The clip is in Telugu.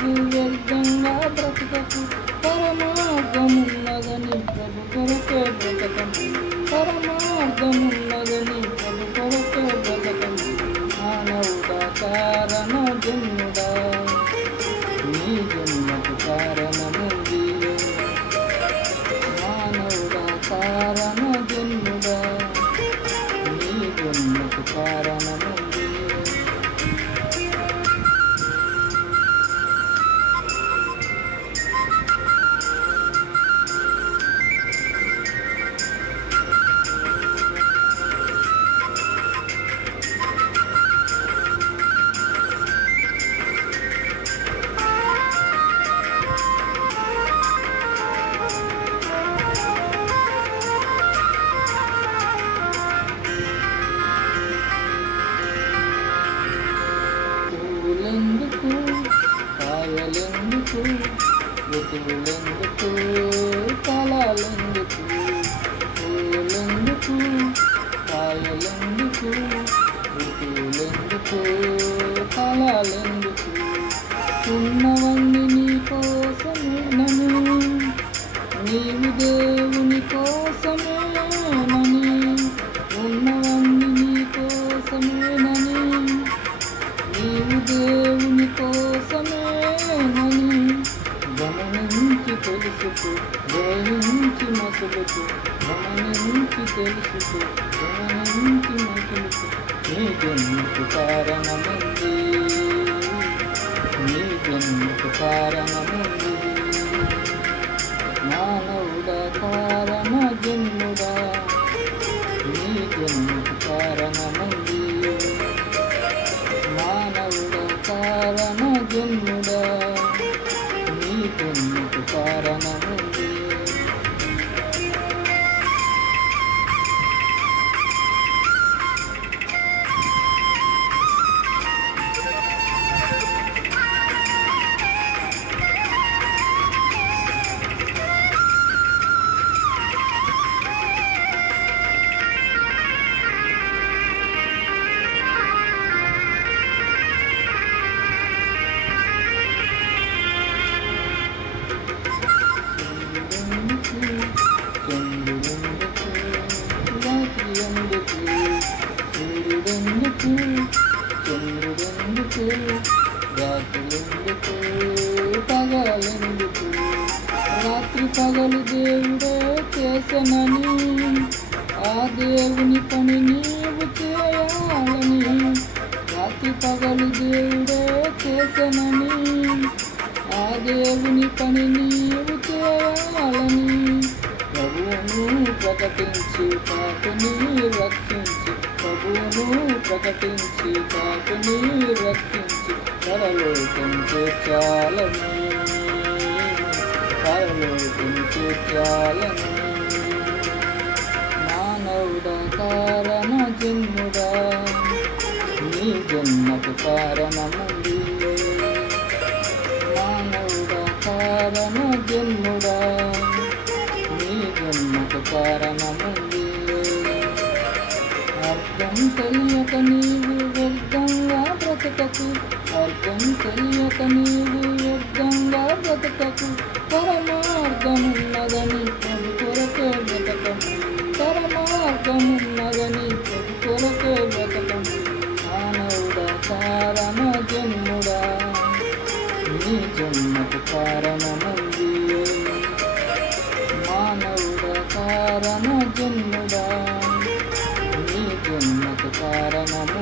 నీవు వ్యర్థంగా బ్రతకకు, పరమార్థమున్నదని ప్రభు కొరకే బ్రతకము, పరమార్థమున్నదని ప్రభు కొరకే బ్రతకము. మానవుడా కారణ జన్ముడా, నీ జన్మకు కారణముంది. మానవుడా కారణ జన్ముడా, నీ జన్మకు కారణముంది. పువ్వులెందుకు, కాయలెందుకు, ఋతువులెందుకు, ఫలాలెందుకు? పువ్వులెందుకు, కాయలెందుకు, ఋతువులెందుకు, ఫలాలెందుకు? ఉన్నవన్నీ నీ కోసమేనని, నీవు దేవుని కోసమేనని, ఉన్నవన్నీ నీ కోసమేనని, నీవు దేవుని కోసమేనని గమనించి తెలుసుకో, గ్రహించి మసులుకు, గమనించి తెలుసుకో, గమనించి మసులుకు. నీ జన్మకు కారణముంది, నీ జన్మకు కారణముంది. మానవుడా కారణ జన్ముడా, నీ జన్మకు కారణముంది. మానవుడా కారణ జన్ముడా, నీ జన్మకు కారణముంది. చంద్రుడెందుకు, రాత్రి ఎందుకు? సూర్యుడెందుకు, చంద్రుడెందుకు, రాత్రులెందుకు, పగలెందుకు? రాత్రి పగలు దేవుడే చేసనని, ఆ దేవుని పని నీవు చేయాలని. రాత్రి పగలు దేవుడే చేసనని, ఆ దేవుని పని నీవు చేయాలని. ప్రభువును ప్రకటించి పాపిని రక్షించి, ప్రభువును ప్రకటించి పాపిని రక్షించి, పరలోకం చేర్చాలని, పరలోకం చేర్చాలని. మానవుడా కారణ జన్ముడా, నీ జన్మకు కారణముంది. మానవుడా కారణ జన్ముడా, నీ జన్మకు కారణముంది. అర్థం తెలియక నీవు వ్యర్థంగా బ్రతకకు, అర్థం తెలియక నీవు వ్యర్థంగా బ్రతకకు, పరమార్థమున్నదని ప్రభు కొరకే బ్రతకము, పరమార్థమున్నదని ప్రభు కొరకే బ్రతకము. మానవుడా కారణ జన్ముడా, నీ జన్మకు కారణముంది. మానవుడా కారణ జన్ముడా, నీ జన్మకు కారణము